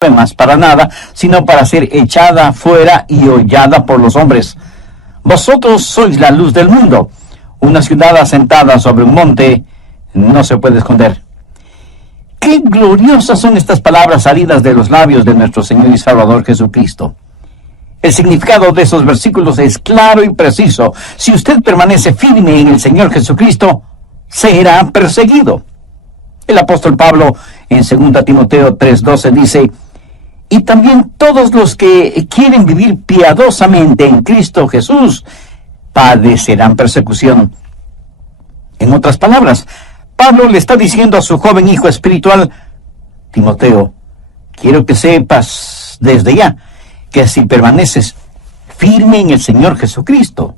problemas para nada, sino para ser echada fuera y hollada por los hombres. Vosotros sois la luz del mundo. Una ciudad asentada sobre un monte no se puede esconder. Qué gloriosas son estas palabras salidas de los labios de nuestro Señor y Salvador Jesucristo. El significado de esos versículos es claro y preciso. Si usted permanece firme en el Señor Jesucristo, será perseguido. El apóstol Pablo en 2 Timoteo 3:12 dice: y también todos los que quieren vivir piadosamente en Cristo Jesús padecerán persecución. En otras palabras, Pablo le está diciendo a su joven hijo espiritual: Timoteo, quiero que sepas desde ya que si permaneces firme en el Señor Jesucristo,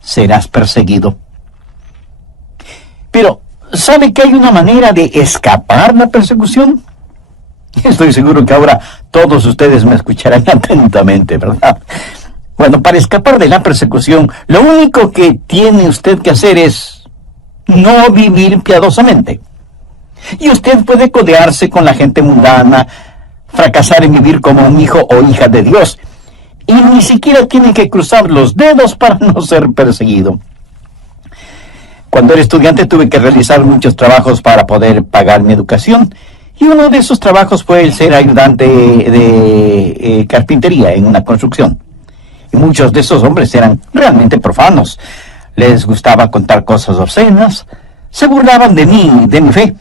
serás perseguido. Pero, ¿sabe que hay una manera de escapar la persecución? Estoy seguro que ahora todos ustedes me escucharán atentamente, ¿verdad? Bueno, para escapar de la persecución, lo único que tiene usted que hacer es no vivir piadosamente. Y usted puede codearse con la gente mundana, fracasar en vivir como un hijo o hija de Dios, y ni siquiera tiene que cruzar los dedos para no ser perseguido. Cuando era estudiante tuve que realizar muchos trabajos para poder pagar mi educación, y uno de esos trabajos fue el ser ayudante de carpintería en una construcción. Y muchos de esos hombres eran realmente profanos. Les gustaba contar cosas obscenas, se burlaban de mí, de mi fe,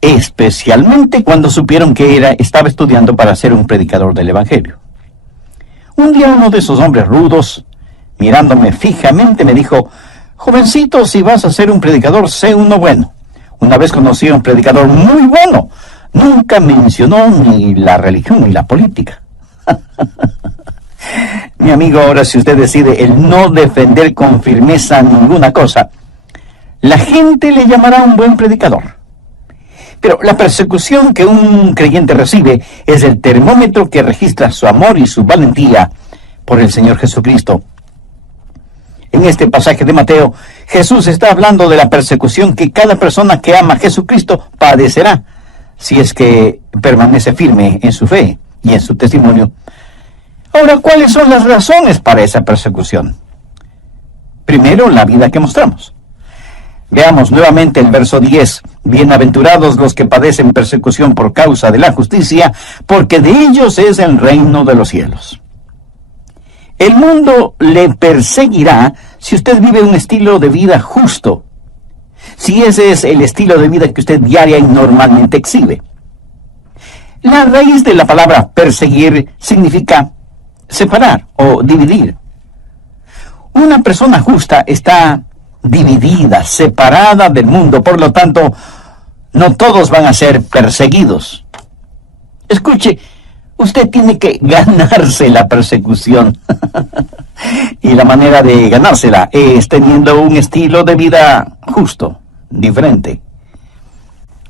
especialmente cuando supieron que estaba estudiando para ser un predicador del Evangelio. Un día uno de esos hombres rudos, mirándome fijamente, me dijo: jovencito, si vas a ser un predicador, sé uno bueno. Una vez conocí a un predicador muy bueno. Nunca mencionó ni la religión ni la política. Mi amigo, ahora si usted decide el no defender con firmeza ninguna cosa, la gente le llamará un buen predicador. Pero la persecución que un creyente recibe es el termómetro que registra su amor y su valentía por el Señor Jesucristo. En este pasaje de Mateo, Jesús está hablando de la persecución que cada persona que ama a Jesucristo padecerá, si es que permanece firme en su fe y en su testimonio. Ahora, ¿cuáles son las razones para esa persecución? Primero, la vida que mostramos. Veamos nuevamente el verso 10. Bienaventurados los que padecen persecución por causa de la justicia, porque de ellos es el reino de los cielos. El mundo le perseguirá si usted vive un estilo de vida justo, si ese es el estilo de vida que usted diaria y normalmente exhibe. La raíz de la palabra perseguir significa separar o dividir. Una persona justa está dividida, separada del mundo, por lo tanto, no todos van a ser perseguidos. Escuche, usted tiene que ganarse la persecución. Y la manera de ganársela es teniendo un estilo de vida justo, diferente.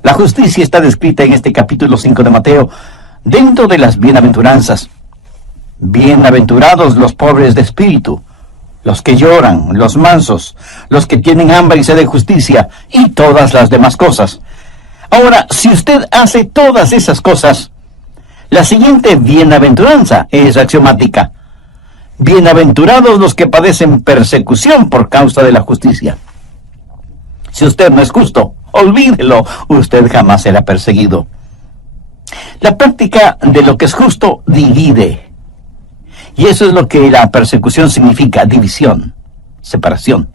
La justicia está descrita en este capítulo 5 de Mateo dentro de las bienaventuranzas. Bienaventurados los pobres de espíritu, los que lloran, los mansos, los que tienen hambre y sed de justicia, y todas las demás cosas. Ahora, si usted hace todas esas cosas, la siguiente bienaventuranza es axiomática. Bienaventurados los que padecen persecución por causa de la justicia. Si usted no es justo, olvídelo, usted jamás será perseguido. La práctica de lo que es justo divide. Y eso es lo que la persecución significa: división, separación.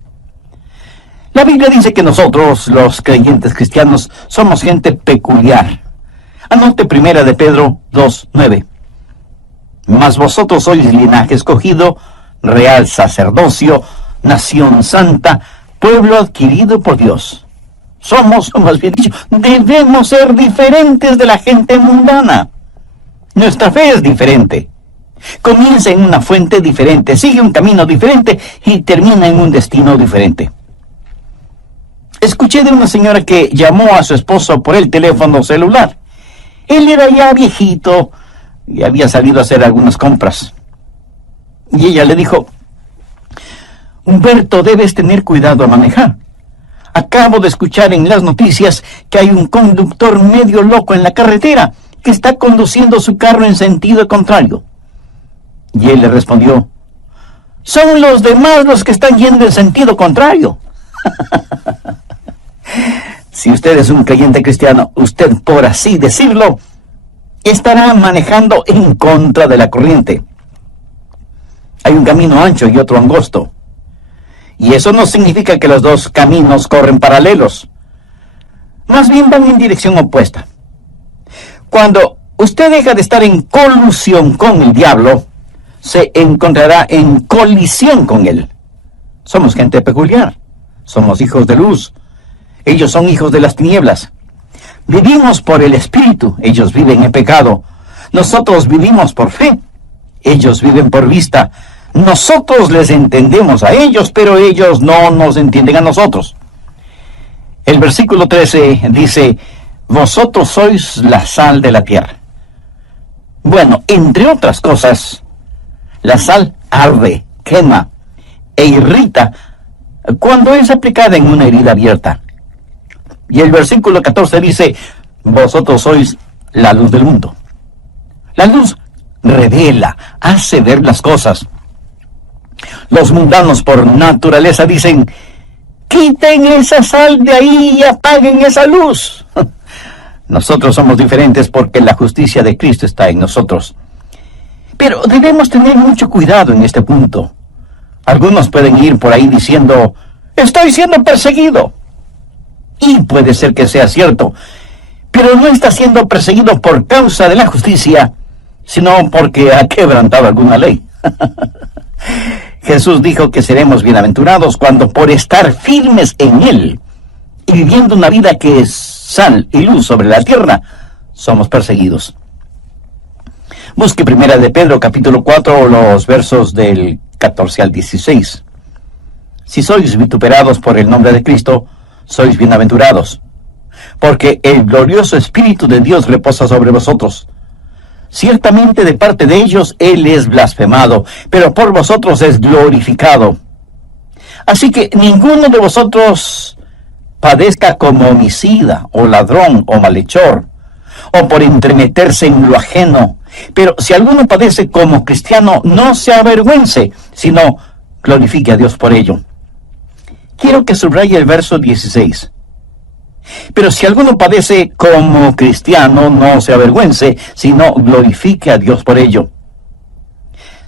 La Biblia dice que nosotros, los creyentes cristianos, somos gente peculiar. Anote 1 de Pedro 2:9. Mas vosotros sois linaje escogido, real sacerdocio, nación santa, pueblo adquirido por Dios. Somos, o más bien dicho, debemos ser diferentes de la gente mundana. Nuestra fe es diferente. Comienza en una fuente diferente, sigue un camino diferente y termina en un destino diferente. Escuché de una señora que llamó a su esposo por el teléfono celular. Él era ya viejito y había salido a hacer algunas compras. Y ella le dijo: Humberto, debes tener cuidado al manejar. Acabo de escuchar en las noticias que hay un conductor medio loco en la carretera que está conduciendo su carro en sentido contrario? Y él le respondió, son los demás los que están yendo en sentido contrario. Si usted es un creyente cristiano, usted, por así decirlo, estará manejando en contra de la corriente. Hay un camino ancho y otro angosto. Y eso no significa que los dos caminos corren paralelos. Más bien van en dirección opuesta. Cuando usted deja de estar en colusión con el diablo, se encontrará en colisión con él. Somos gente peculiar. Somos hijos de luz. Ellos son hijos de las tinieblas. Vivimos por el Espíritu. Ellos viven en pecado. Nosotros vivimos por fe. Ellos viven por vista. Nosotros les entendemos a ellos, pero ellos no nos entienden a nosotros. El versículo 13 dice, vosotros sois la sal de la tierra. Bueno, entre otras cosas, la sal arde, quema e irrita cuando es aplicada en una herida abierta. Y el versículo 14 dice, vosotros sois la luz del mundo. La luz revela, hace ver las cosas. Los mundanos por naturaleza dicen, quiten esa sal de ahí y apaguen esa luz. Nosotros somos diferentes porque la justicia de Cristo está en nosotros. Pero debemos tener mucho cuidado en este punto. Algunos pueden ir por ahí diciendo, estoy siendo perseguido. Y puede ser que sea cierto, pero no está siendo perseguido por causa de la justicia, sino porque ha quebrantado alguna ley. Jesús dijo que seremos bienaventurados cuando por estar firmes en Él y viviendo una vida que es sal y luz sobre la tierra, somos perseguidos. Busque Primera de Pedro, capítulo 4, los versos del 14 al 16. Si sois vituperados por el nombre de Cristo, sois bienaventurados, porque el glorioso Espíritu de Dios reposa sobre vosotros. Ciertamente de parte de ellos Él es blasfemado, pero por vosotros es glorificado. Así que ninguno de vosotros padezca como homicida, o ladrón, o malhechor, o por entremeterse en lo ajeno. Pero si alguno padece como cristiano, no se avergüence, sino glorifique a Dios por ello. Quiero que subraye el verso 16. Pero si alguno padece como cristiano, no se avergüence, sino glorifique a Dios por ello.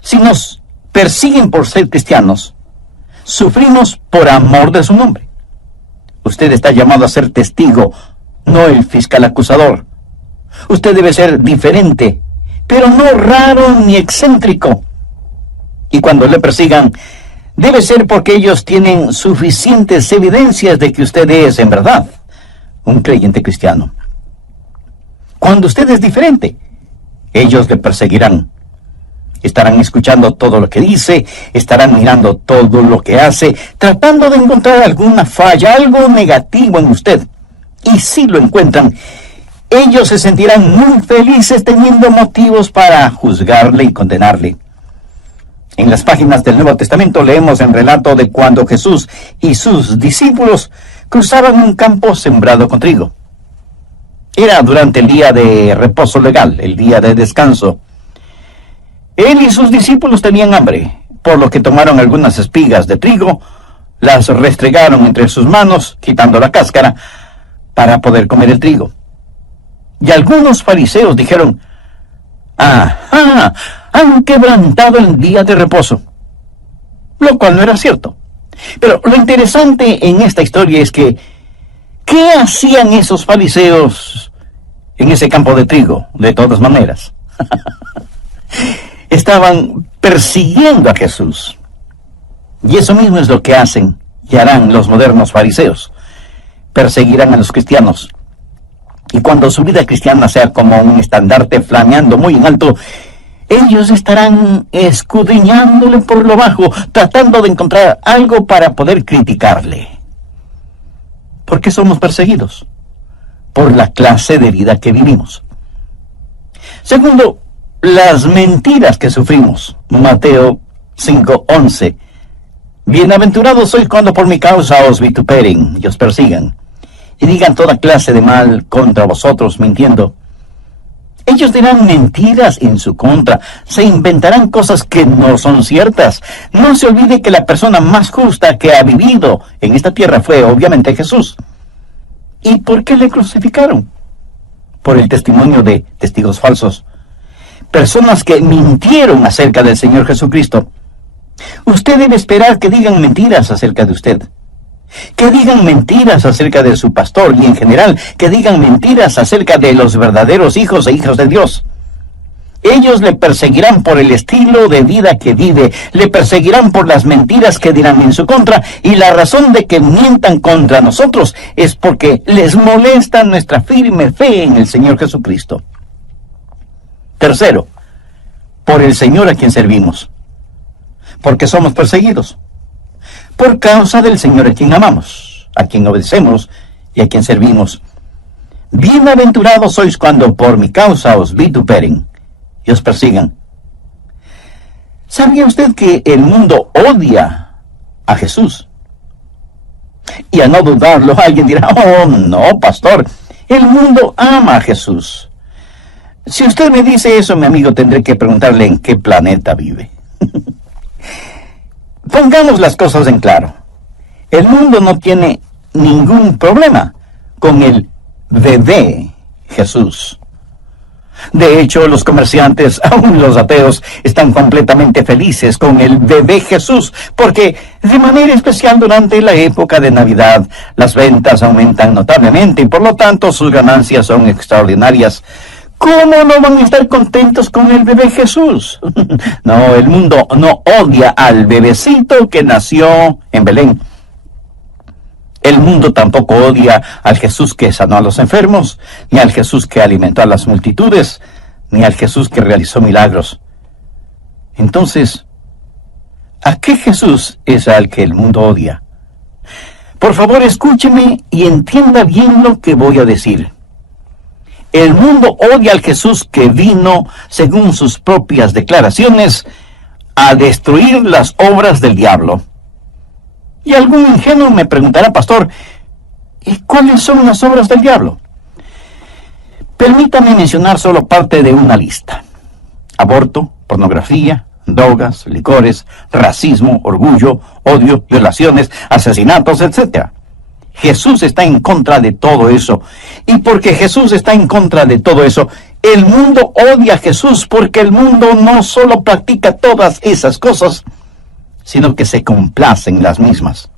Si nos persiguen por ser cristianos, sufrimos por amor de su nombre. Usted está llamado a ser testigo, no el fiscal acusador. Usted debe ser diferente, pero no raro ni excéntrico. Y cuando le persigan, debe ser porque ellos tienen suficientes evidencias de que usted es, en verdad, un creyente cristiano. Cuando usted es diferente, ellos le perseguirán. Estarán escuchando todo lo que dice, estarán mirando todo lo que hace, tratando de encontrar alguna falla, algo negativo en usted. Y si lo encuentran, ellos se sentirán muy felices teniendo motivos para juzgarle y condenarle. En las páginas del Nuevo Testamento leemos el relato de cuando Jesús y sus discípulos cruzaban un campo sembrado con trigo. Era durante el día de reposo legal, el día de descanso. Él y sus discípulos tenían hambre, por lo que tomaron algunas espigas de trigo, las restregaron entre sus manos, quitando la cáscara, para poder comer el trigo. Y algunos fariseos dijeron, ¡ajá! Han quebrantado el día de reposo. Lo cual no era cierto. Pero lo interesante en esta historia es que, ¿qué hacían esos fariseos en ese campo de trigo? De todas maneras, estaban persiguiendo a Jesús. Y eso mismo es lo que hacen y harán los modernos fariseos. Perseguirán a los cristianos. Y cuando su vida cristiana sea como un estandarte flameando muy en alto, ellos estarán escudriñándole por lo bajo, tratando de encontrar algo para poder criticarle. ¿Por qué somos perseguidos? Por la clase de vida que vivimos. Segundo, las mentiras que sufrimos. Mateo 5:11. Bienaventurados sois cuando por mi causa os vituperen y os persigan, y digan toda clase de mal contra vosotros mintiendo. Ellos dirán mentiras en su contra, se inventarán cosas que no son ciertas. No se olvide que la persona más justa que ha vivido en esta tierra fue obviamente Jesús. ¿Y por qué le crucificaron? Por el testimonio de testigos falsos. Personas que mintieron acerca del Señor Jesucristo. Usted debe esperar que digan mentiras acerca de usted. Que digan mentiras acerca de su pastor y en general que digan mentiras acerca de los verdaderos hijos e hijas de Dios. Ellos le perseguirán por el estilo de vida que vive, le perseguirán por las mentiras que dirán en su contra, y la razón de que mientan contra nosotros es porque les molesta nuestra firme fe en el Señor Jesucristo. Tercero, por el Señor a quien servimos, porque somos perseguidos. Por causa del Señor a quien amamos, a quien obedecemos y a quien servimos. Bienaventurados sois cuando por mi causa os vituperen y os persigan. ¿Sabía usted que el mundo odia a Jesús? Y a no dudarlo, alguien dirá, oh no, pastor, el mundo ama a Jesús. Si usted me dice eso, mi amigo, tendré que preguntarle en qué planeta vive. Pongamos las cosas en claro. El mundo no tiene ningún problema con el bebé Jesús. De hecho, los comerciantes, aún los ateos, están completamente felices con el bebé Jesús, porque de manera especial durante la época de Navidad, las ventas aumentan notablemente y por lo tanto sus ganancias son extraordinarias. ¿Cómo no van a estar contentos con el bebé Jesús? No, el mundo no odia al bebecito que nació en Belén. El mundo tampoco odia al Jesús que sanó a los enfermos, ni al Jesús que alimentó a las multitudes, ni al Jesús que realizó milagros. Entonces, ¿a qué Jesús es al que el mundo odia? Por favor, escúcheme y entienda bien lo que voy a decir. El mundo odia al Jesús que vino, según sus propias declaraciones, a destruir las obras del diablo. Y algún ingenuo me preguntará, pastor, ¿y cuáles son las obras del diablo? Permítame mencionar solo parte de una lista. Aborto, pornografía, drogas, licores, racismo, orgullo, odio, violaciones, asesinatos, etc. Jesús está en contra de todo eso. Y porque Jesús está en contra de todo eso, el mundo odia a Jesús, porque el mundo no solo practica todas esas cosas, sino que se complace en las mismas.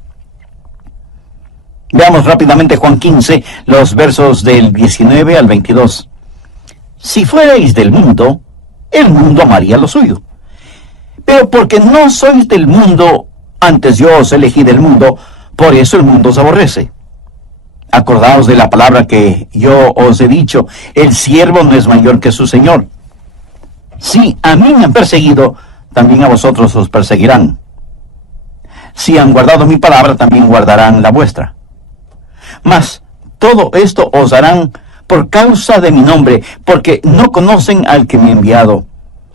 Veamos rápidamente Juan 15, los versos del 19 al 22. Si fuerais del mundo, el mundo amaría lo suyo. Pero porque no sois del mundo, antes yo os elegí del mundo, por eso el mundo os aborrece. Acordaos de la palabra que yo os he dicho, el siervo no es mayor que su señor. Si a mí me han perseguido, también a vosotros os perseguirán. Si han guardado mi palabra, también guardarán la vuestra. Mas todo esto os harán por causa de mi nombre, porque no conocen al que me ha enviado.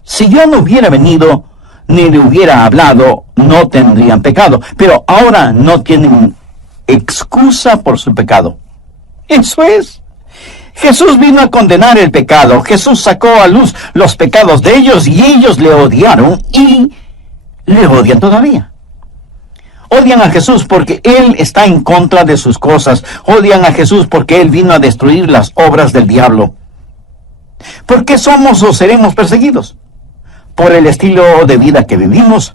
Si yo no hubiera venido, ni le hubiera hablado, no tendrían pecado. Pero ahora no tienen excusa por su pecado. Eso es. Jesús vino a condenar el pecado. Jesús sacó a luz los pecados de ellos y ellos le odiaron y le odian todavía. Odian a Jesús porque Él está en contra de sus cosas. Odian a Jesús porque Él vino a destruir las obras del diablo. ¿Por qué somos o seremos perseguidos? Por el estilo de vida que vivimos,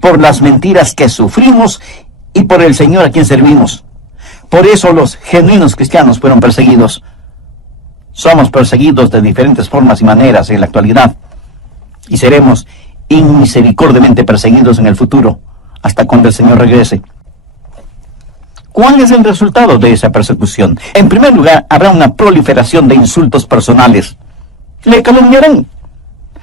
por las mentiras que sufrimos y por el Señor a quien servimos. Por eso los genuinos cristianos fueron perseguidos. Somos perseguidos de diferentes formas y maneras en la actualidad y seremos inmisericordiamente perseguidos en el futuro, hasta cuando el Señor regrese. ¿Cuál es el resultado de esa persecución? En primer lugar, habrá una proliferación de insultos personales. Le calumniarán.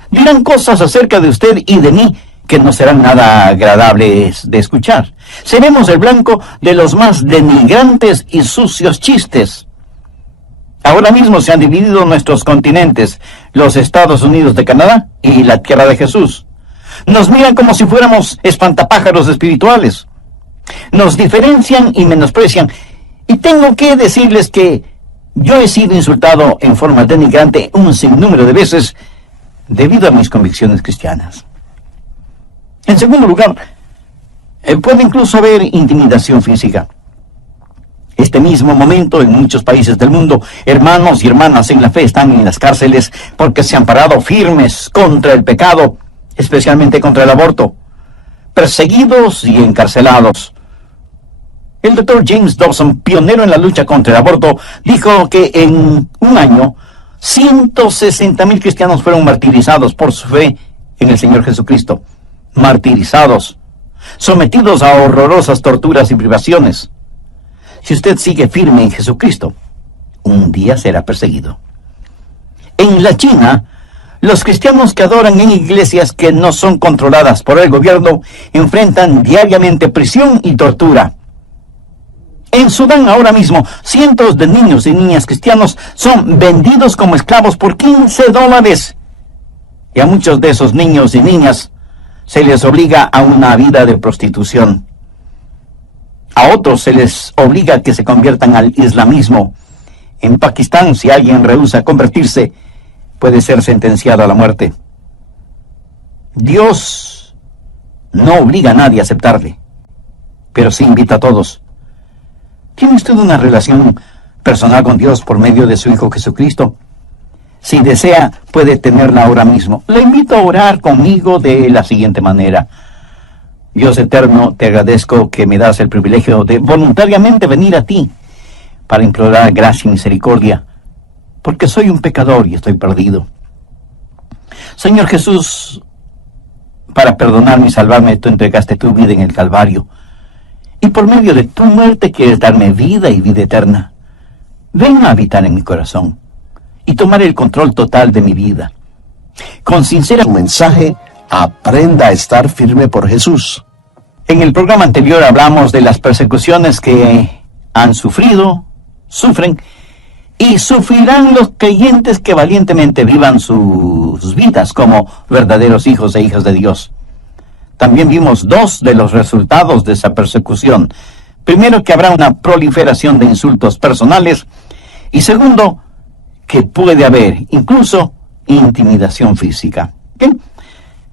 Dirán cosas acerca de usted y de mí que no serán nada agradables de escuchar. Seremos el blanco de los más denigrantes y sucios chistes. Ahora mismo se han dividido nuestros continentes, los Estados Unidos de Canadá y la Tierra de Jesús. Nos miran como si fuéramos espantapájaros espirituales. Nos diferencian y menosprecian. Y tengo que decirles que Yo he sido insultado en forma denigrante un sinnúmero de veces debido a mis convicciones cristianas. En segundo lugar, puede incluso haber intimidación física. Este mismo momento, en muchos países del mundo, hermanos y hermanas en la fe están en las cárceles porque se han parado firmes contra el pecado, especialmente contra el aborto, perseguidos y encarcelados. El doctor James Dobson, pionero en la lucha contra el aborto, dijo que en un año 160,000 cristianos fueron martirizados por su fe en el Señor Jesucristo. Martirizados, sometidos a horrorosas torturas y privaciones. Si usted sigue firme en Jesucristo, un día será perseguido. En la China, los cristianos que adoran en iglesias que no son controladas por el gobierno enfrentan diariamente prisión y tortura. En Sudán ahora mismo, cientos de niños y niñas cristianos son vendidos como esclavos por $15. Y a muchos de esos niños y niñas se les obliga a una vida de prostitución. A otros se les obliga a que se conviertan al islamismo. En Pakistán, si alguien rehúsa convertirse, puede ser sentenciado a la muerte. Dios no obliga a nadie a aceptarle, pero sí invita a todos. ¿Tiene usted una relación personal con Dios por medio de su Hijo Jesucristo? Si desea, puede tenerla ahora mismo. Le invito a orar conmigo de la siguiente manera. Dios eterno, te agradezco que me das el privilegio de voluntariamente venir a ti para implorar gracia y misericordia, porque soy un pecador y estoy perdido. Señor Jesús, para perdonarme y salvarme, tú entregaste tu vida en el Calvario. Y por medio de tu muerte quieres darme vida y vida eterna. Ven a habitar en mi corazón y tomar el control total de mi vida. Con sincera mensaje, aprenda a estar firme por Jesús. En el programa anterior hablamos de las persecuciones que han sufrido, sufren y sufrirán los creyentes que valientemente vivan sus vidas como verdaderos hijos e hijas de Dios. También vimos dos de los resultados de esa persecución. Primero, que habrá una proliferación de insultos personales. Y segundo, que puede haber incluso intimidación física. Bien,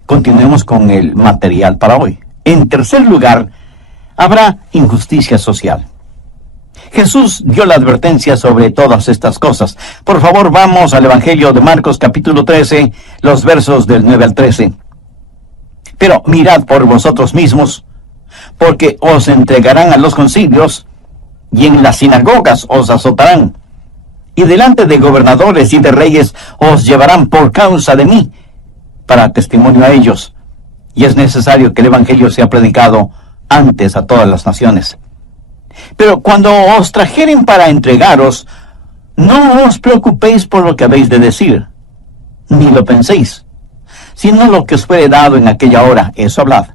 continuemos con el material para hoy. En tercer lugar, habrá injusticia social. Jesús dio la advertencia sobre todas estas cosas. Por favor, vamos al Evangelio de Marcos, capítulo 13, los versos del 9 al 13. Pero mirad por vosotros mismos, porque os entregarán a los concilios, y en las sinagogas os azotarán, y delante de gobernadores y de reyes os llevarán por causa de mí, para testimonio a ellos. Y es necesario que el Evangelio sea predicado antes a todas las naciones. Pero cuando os trajeren para entregaros, no os preocupéis por lo que habéis de decir, ni lo penséis, sino lo que os fuere dado en aquella hora, eso hablad.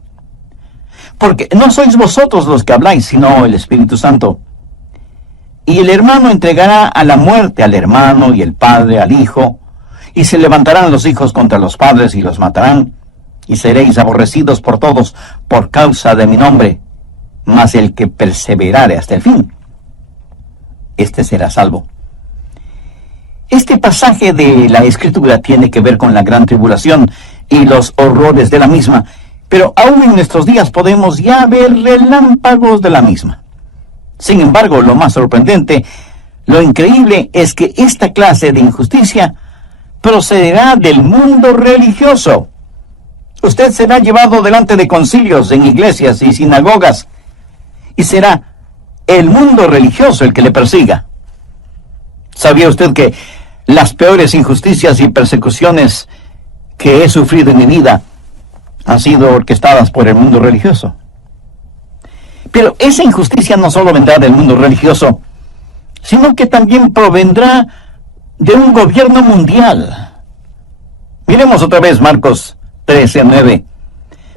Porque no sois vosotros los que habláis, sino el Espíritu Santo. Y el hermano entregará a la muerte al hermano, y el padre al hijo, y se levantarán los hijos contra los padres y los matarán, y seréis aborrecidos por todos por causa de mi nombre, mas el que perseverare hasta el fin, este será salvo. Este pasaje de la Escritura tiene que ver con la gran tribulación y los horrores de la misma, pero aún en nuestros días podemos ya ver relámpagos de la misma. Sin embargo, lo más sorprendente, lo increíble, es que esta clase de injusticia procederá del mundo religioso. Usted será llevado delante de concilios en iglesias y sinagogas, y será el mundo religioso el que le persiga. ¿Sabía usted que las peores injusticias y persecuciones que he sufrido en mi vida han sido orquestadas por el mundo religioso? Pero esa injusticia no solo vendrá del mundo religioso, sino que también provendrá de un gobierno mundial. Miremos otra vez Marcos 13:9.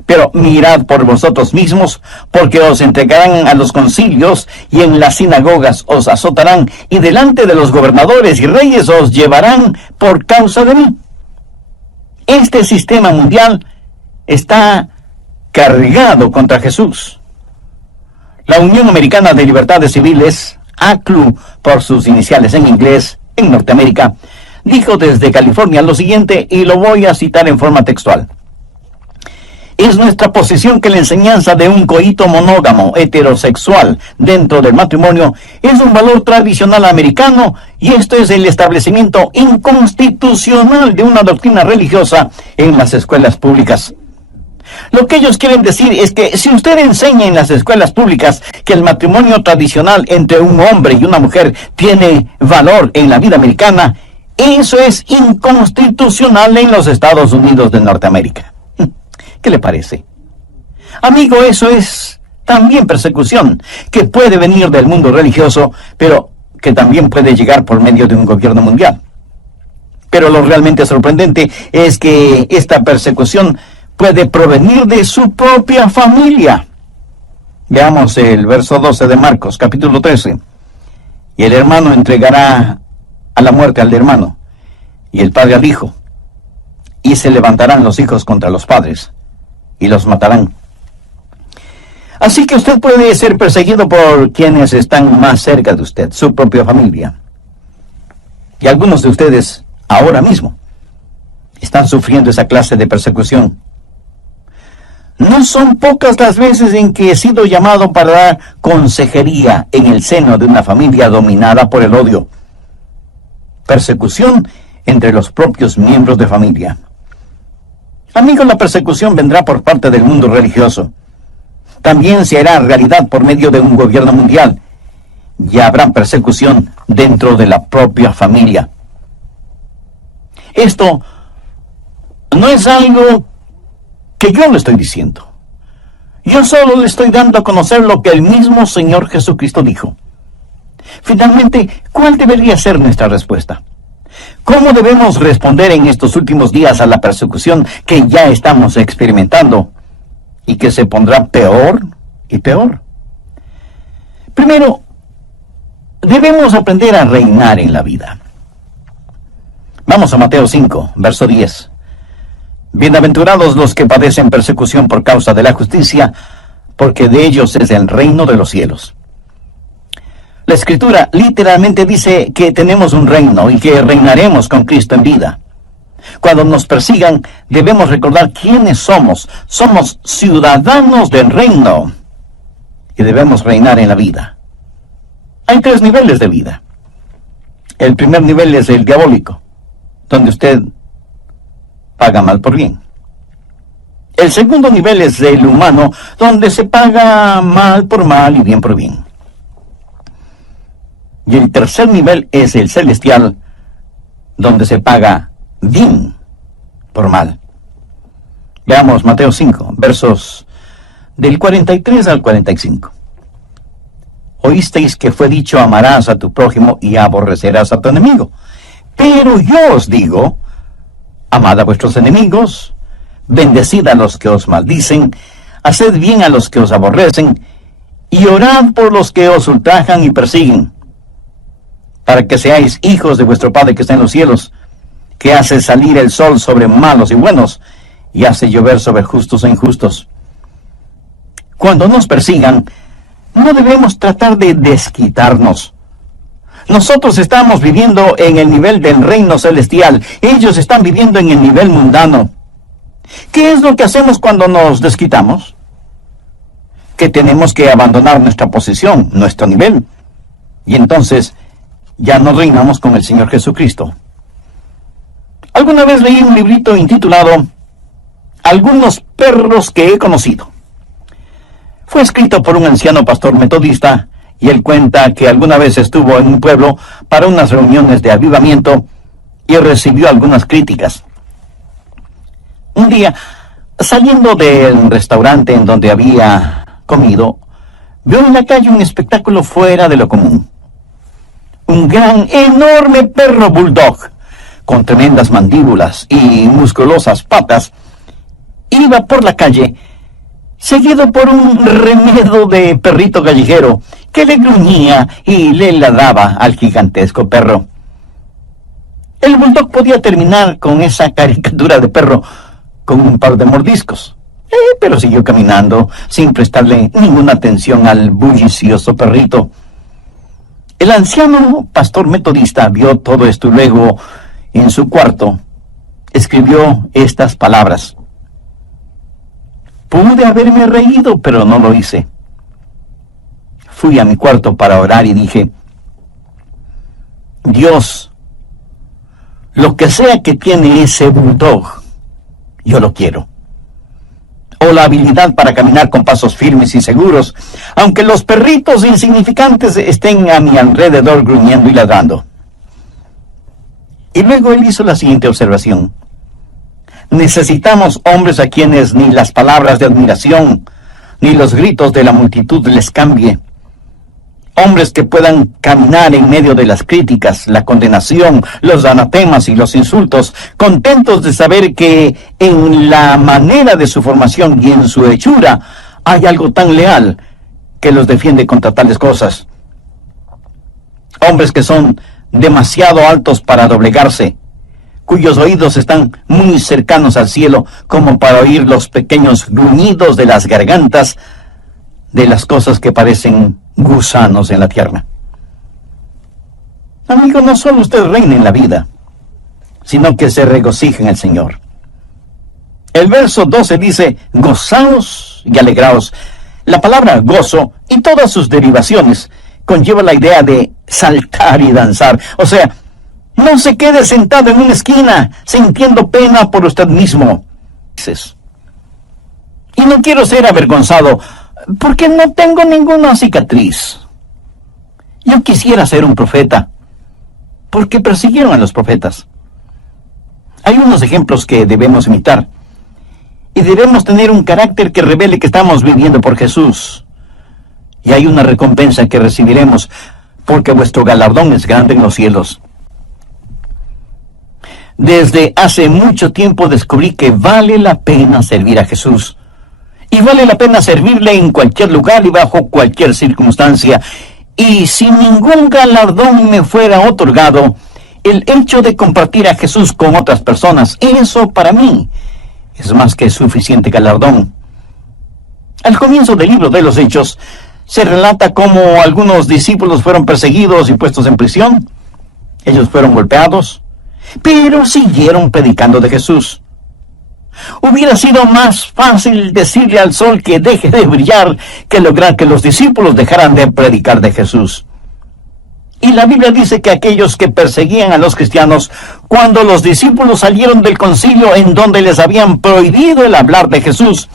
Pero mirad por vosotros mismos, porque os entregarán a los concilios, y en las sinagogas os azotarán, y delante de los gobernadores y reyes os llevarán por causa de mí. Este sistema mundial está cargado contra Jesús. La Unión Americana de Libertades Civiles, ACLU por sus iniciales en inglés, en Norteamérica, dijo desde California lo siguiente, y lo voy a citar en forma textual. Es nuestra posición que la enseñanza de un coito monógamo heterosexual dentro del matrimonio es un valor tradicional americano, y esto es el establecimiento inconstitucional de una doctrina religiosa en las escuelas públicas. Lo que ellos quieren decir es que si usted enseña en las escuelas públicas que el matrimonio tradicional entre un hombre y una mujer tiene valor en la vida americana, eso es inconstitucional en los Estados Unidos de Norteamérica. ¿Qué le parece? Amigo, eso es también persecución, que puede venir del mundo religioso, pero que también puede llegar por medio de un gobierno mundial. Pero lo realmente sorprendente es que esta persecución puede provenir de su propia familia. Veamos el verso 12 de Marcos, capítulo 13. Y el hermano entregará a la muerte al hermano, y el padre al hijo. Y se levantarán los hijos contra los padres, y los matarán. Así que usted puede ser perseguido por quienes están más cerca de usted, su propia familia. Y algunos de ustedes, ahora mismo, están sufriendo esa clase de persecución. No son pocas las veces en que he sido llamado para dar consejería en el seno de una familia dominada por el odio. Persecución entre los propios miembros de familia. Amigos, la persecución vendrá por parte del mundo religioso. También se hará realidad por medio de un gobierno mundial. Y habrá persecución dentro de la propia familia. Esto no es algo que yo le estoy diciendo. Yo solo le estoy dando a conocer lo que el mismo Señor Jesucristo dijo. Finalmente, ¿cuál debería ser nuestra respuesta? ¿Cómo debemos responder en estos últimos días a la persecución que ya estamos experimentando y que se pondrá peor y peor? Primero, debemos aprender a reinar en la vida. Vamos a Mateo 5, verso 10. Bienaventurados los que padecen persecución por causa de la justicia, porque de ellos es el reino de los cielos. La Escritura literalmente dice que tenemos un reino y que reinaremos con Cristo en vida. Cuando nos persigan, debemos recordar quiénes somos. Somos ciudadanos del reino y debemos reinar en la vida. Hay 3 niveles de vida. El primer nivel es el diabólico, donde usted paga mal por bien. El segundo nivel es el humano, donde se paga mal por mal y bien por bien. Y el tercer nivel es el celestial, donde se paga bien por mal. Veamos Mateo 5, versos del 43 al 45. Oísteis que fue dicho, amarás a tu prójimo y aborrecerás a tu enemigo. Pero yo os digo, amad a vuestros enemigos, bendecid a los que os maldicen, haced bien a los que os aborrecen, y orad por los que os ultrajan y persiguen, para que seáis hijos de vuestro Padre que está en los cielos, que hace salir el sol sobre malos y buenos, y hace llover sobre justos e injustos. Cuando nos persigan, no debemos tratar de desquitarnos. Nosotros estamos viviendo en el nivel del reino celestial. Ellos están viviendo en el nivel mundano. ¿Qué es lo que hacemos cuando nos desquitamos? Que tenemos que abandonar nuestra posición, nuestro nivel. Y entonces ya no reinamos con el Señor Jesucristo. Alguna vez leí un librito intitulado Algunos perros que he conocido. Fue escrito por un anciano pastor metodista, y él cuenta que alguna vez estuvo en un pueblo para unas reuniones de avivamiento y recibió algunas críticas. Un día, saliendo del restaurante en donde había comido, vio en la calle un espectáculo fuera de lo común. Un gran, enorme perro bulldog, con tremendas mandíbulas y musculosas patas, iba por la calle, seguido por un remedo de perrito callejero que le gruñía y le ladraba al gigantesco perro. El bulldog podía terminar con esa caricatura de perro con un par de mordiscos, pero siguió caminando sin prestarle ninguna atención al bullicioso perrito. El anciano pastor metodista vio todo esto y luego, en su cuarto, escribió estas palabras: pude haberme reído, pero no lo hice. Fui a mi cuarto para orar y dije: Dios, lo que sea que tiene ese bulldog, yo lo quiero. O la habilidad para caminar con pasos firmes y seguros, aunque los perritos insignificantes estén a mi alrededor gruñendo y ladrando. Y luego él hizo la siguiente observación: necesitamos hombres a quienes ni las palabras de admiración ni los gritos de la multitud les cambie. Hombres que puedan caminar en medio de las críticas, la condenación, los anatemas y los insultos, contentos de saber que en la manera de su formación y en su hechura hay algo tan leal que los defiende contra tales cosas. Hombres que son demasiado altos para doblegarse, cuyos oídos están muy cercanos al cielo como para oír los pequeños gruñidos de las gargantas de las cosas que parecen gusanos en la tierra. Amigo, no solo usted reina en la vida, sino que se regocija en el Señor. El verso 12 dice: gozaos y alegraos. La palabra gozo y todas sus derivaciones conlleva la idea de saltar y danzar. O sea, no se quede sentado en una esquina sintiendo pena por usted mismo. Y no quiero ser avergonzado porque no tengo ninguna cicatriz. Yo quisiera ser un profeta, porque persiguieron a los profetas. Hay unos ejemplos que debemos imitar, y debemos tener un carácter que revele que estamos viviendo por Jesús. Y hay una recompensa que recibiremos, porque vuestro galardón es grande en los cielos. Desde hace mucho tiempo descubrí que vale la pena servir a Jesús. Y vale la pena servirle en cualquier lugar y bajo cualquier circunstancia. Y si ningún galardón me fuera otorgado, el hecho de compartir a Jesús con otras personas, eso para mí es más que suficiente galardón. Al comienzo del libro de los Hechos, se relata cómo algunos discípulos fueron perseguidos y puestos en prisión. Ellos fueron golpeados, pero siguieron predicando de Jesús. Hubiera sido más fácil decirle al sol que deje de brillar que lograr que los discípulos dejaran de predicar de Jesús. Y la Biblia dice que aquellos que perseguían a los cristianos, cuando los discípulos salieron del concilio en donde les habían prohibido el hablar de Jesús,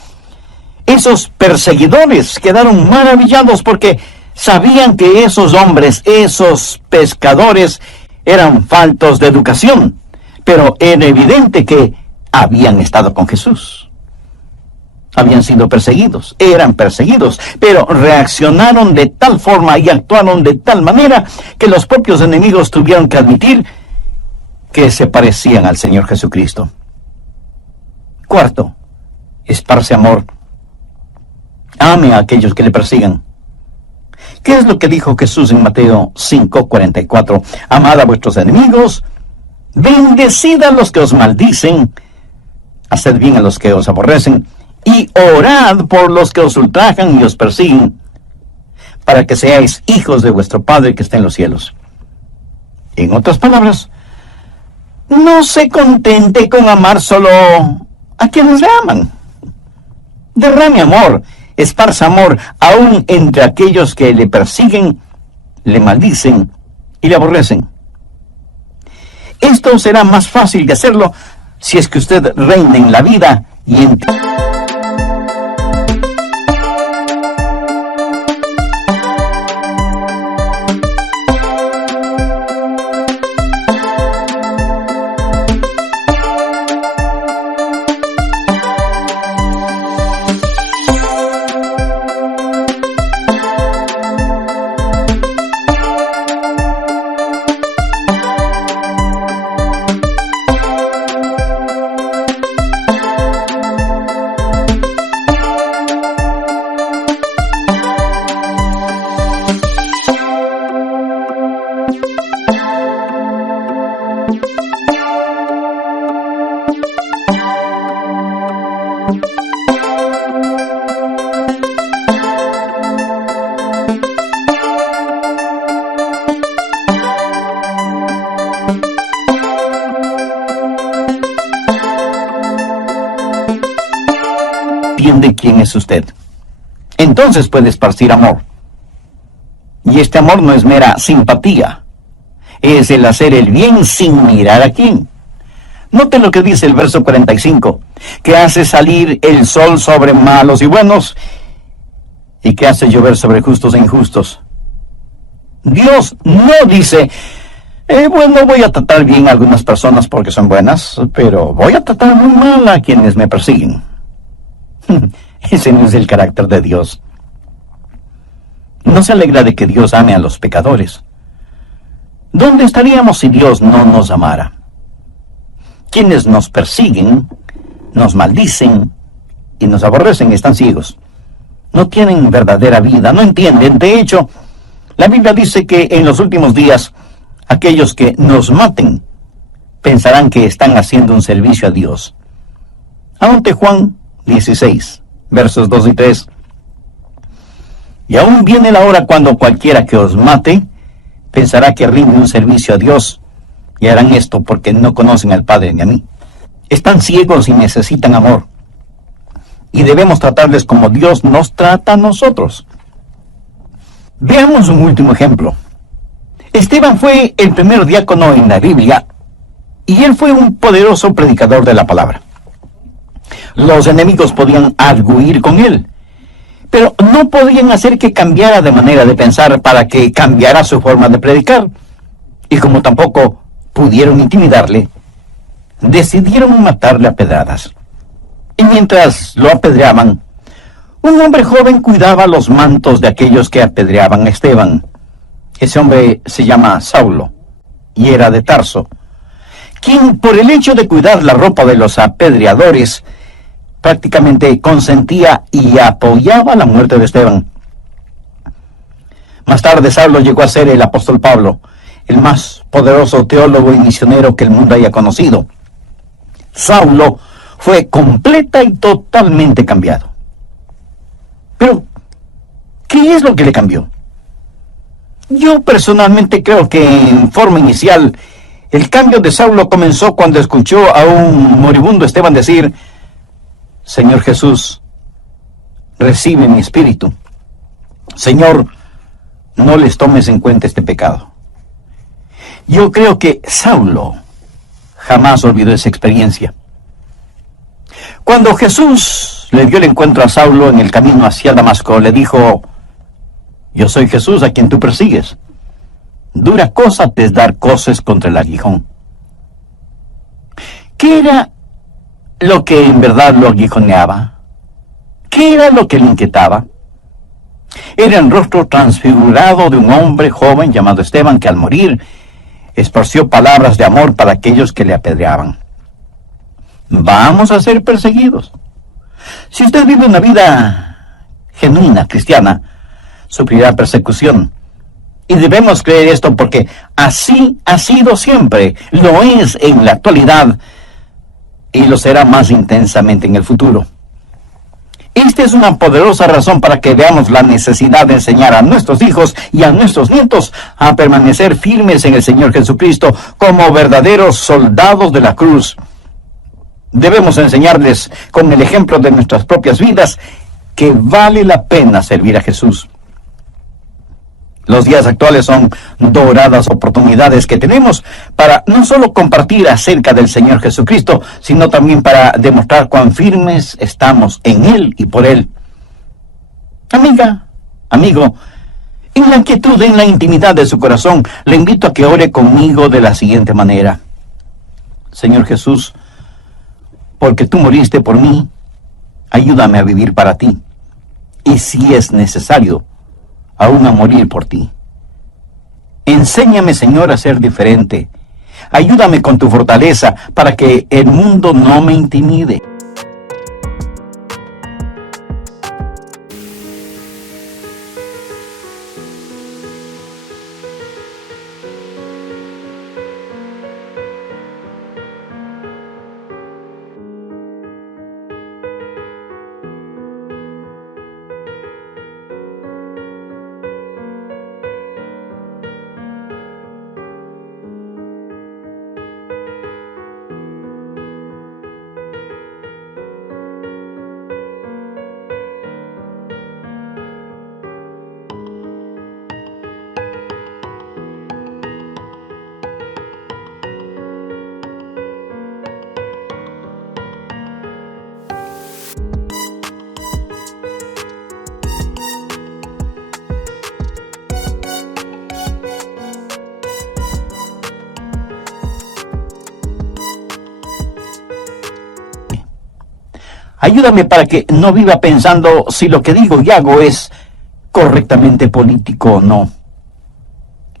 esos perseguidores quedaron maravillados porque sabían que esos hombres, esos pescadores, eran faltos de educación, pero era evidente que habían estado con Jesús. Habían sido perseguidos, eran perseguidos, pero reaccionaron de tal forma y actuaron de tal manera que los propios enemigos tuvieron que admitir que se parecían al Señor Jesucristo. Cuarto, esparce amor. Ame a aquellos que le persigan. ¿Qué es lo que dijo Jesús en Mateo 5:44? Amad a vuestros enemigos, bendecid a los que os maldicen, haced bien a los que os aborrecen, y orad por los que os ultrajan y os persiguen, para que seáis hijos de vuestro Padre que está en los cielos. En otras palabras, no se contente con amar solo a quienes le aman. Derrame amor, esparza amor, aún entre aquellos que le persiguen, le maldicen y le aborrecen. Esto será más fácil de hacerlo si es que usted reina en la vida y en... entiende quién es usted. Entonces puede esparcir amor. Y este amor no es mera simpatía, es el hacer el bien sin mirar a quién. Note lo que dice el verso 45, que hace salir el sol sobre malos y buenos, y que hace llover sobre justos e injustos. Dios no dice, bueno, voy a tratar bien a algunas personas porque son buenas, pero voy a tratar muy mal a quienes me persiguen. Ese no es el carácter de Dios. No se alegra de que Dios ame a los pecadores. ¿Dónde estaríamos si Dios no nos amara? Quienes nos persiguen, nos maldicen y nos aborrecen están ciegos. No tienen verdadera vida, no entienden. De hecho, la Biblia dice que en los últimos días, aquellos que nos maten pensarán que están haciendo un servicio a Dios. Anote Juan 16, versos 2 y 3. Y aún viene la hora cuando cualquiera que os mate pensará que rinde un servicio a Dios, y harán esto porque no conocen al Padre ni a mí. Están ciegos y necesitan amor, y debemos tratarles como Dios nos trata a nosotros. Veamos un último ejemplo. Esteban fue el primer diácono en la Biblia, y él fue un poderoso predicador de la palabra. Los enemigos podían arguir con él, pero no podían hacer que cambiara de manera de pensar para que cambiara su forma de predicar. Y como tampoco pudieron intimidarle, decidieron matarle a pedradas. Y mientras lo apedreaban, un hombre joven cuidaba los mantos de aquellos que apedreaban a Esteban. Ese hombre se llama Saulo, y era de Tarso, quien por el hecho de cuidar la ropa de los apedreadores, prácticamente consentía y apoyaba la muerte de Esteban. Más tarde Saulo llegó a ser el apóstol Pablo, el más poderoso teólogo y misionero que el mundo haya conocido. Saulo fue completa y totalmente cambiado. Pero, ¿qué es lo que le cambió? Yo personalmente creo que en forma inicial, el cambio de Saulo comenzó cuando escuchó a un moribundo Esteban decir: Señor Jesús, recibe mi espíritu. Señor, no les tomes en cuenta este pecado. Yo creo que Saulo jamás olvidó esa experiencia. Cuando Jesús le dio el encuentro a Saulo en el camino hacia Damasco, le dijo: yo soy Jesús a quien tú persigues. Dura cosa te es dar coces contra el aguijón. ¿Qué era lo que en verdad lo aguijoneaba? ¿Qué era lo que le inquietaba? Era el rostro transfigurado de un hombre joven llamado Esteban, que al morir esparció palabras de amor para aquellos que le apedreaban. Vamos a ser perseguidos. Si usted vive una vida genuina, cristiana, sufrirá persecución. Y debemos creer esto porque así ha sido siempre, lo es en la actualidad y lo será más intensamente en el futuro. Esta es una poderosa razón para que veamos la necesidad de enseñar a nuestros hijos y a nuestros nietos a permanecer firmes en el Señor Jesucristo como verdaderos soldados de la cruz. Debemos enseñarles con el ejemplo de nuestras propias vidas que vale la pena servir a Jesús. Los días actuales son doradas oportunidades que tenemos para no solo compartir acerca del Señor Jesucristo, sino también para demostrar cuán firmes estamos en Él y por Él. Amiga, amigo, en la quietud, en la intimidad de su corazón, le invito a que ore conmigo de la siguiente manera. Señor Jesús, porque tú moriste por mí, ayúdame a vivir para ti. Y si es necesario, aún a morir por ti. Enséñame, Señor, a ser diferente. Ayúdame con tu fortaleza para que el mundo no me intimide. Ayúdame para que no viva pensando si lo que digo y hago es correctamente político o no.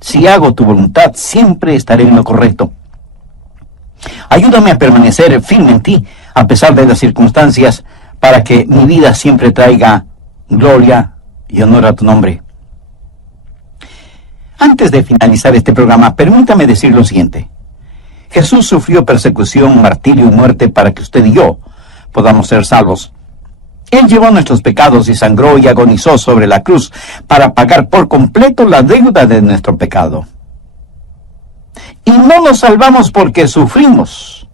Si hago tu voluntad, siempre estaré en lo correcto. Ayúdame a permanecer firme en ti, a pesar de las circunstancias, para que mi vida siempre traiga gloria y honor a tu nombre. Antes de finalizar este programa, permítame decir lo siguiente. Jesús sufrió persecución, martirio y muerte para que usted y yo podamos ser salvos. Él llevó nuestros pecados y sangró y agonizó sobre la cruz para pagar por completo la deuda de nuestro pecado. Y no nos salvamos porque sufrimos.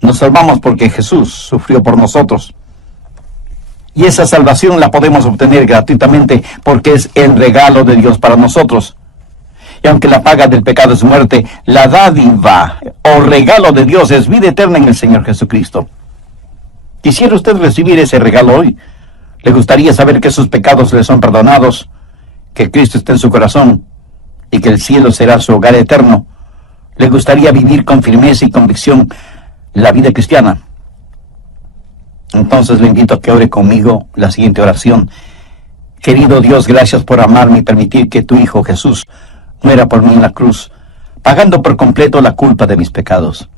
Nos salvamos porque Jesús sufrió por nosotros. Y esa salvación la podemos obtener gratuitamente porque es el regalo de Dios para nosotros. Y aunque la paga del pecado es muerte, la dádiva o regalo de Dios es vida eterna en el Señor Jesucristo. ¿Quisiera usted recibir ese regalo hoy? ¿Le gustaría saber que sus pecados le son perdonados, que Cristo está en su corazón y que el cielo será su hogar eterno? ¿Le gustaría vivir con firmeza y convicción la vida cristiana? Entonces le invito a que ore conmigo la siguiente oración. Querido Dios, gracias por amarme y permitir que tu Hijo Jesús muera por mí en la cruz, pagando por completo la culpa de mis pecados.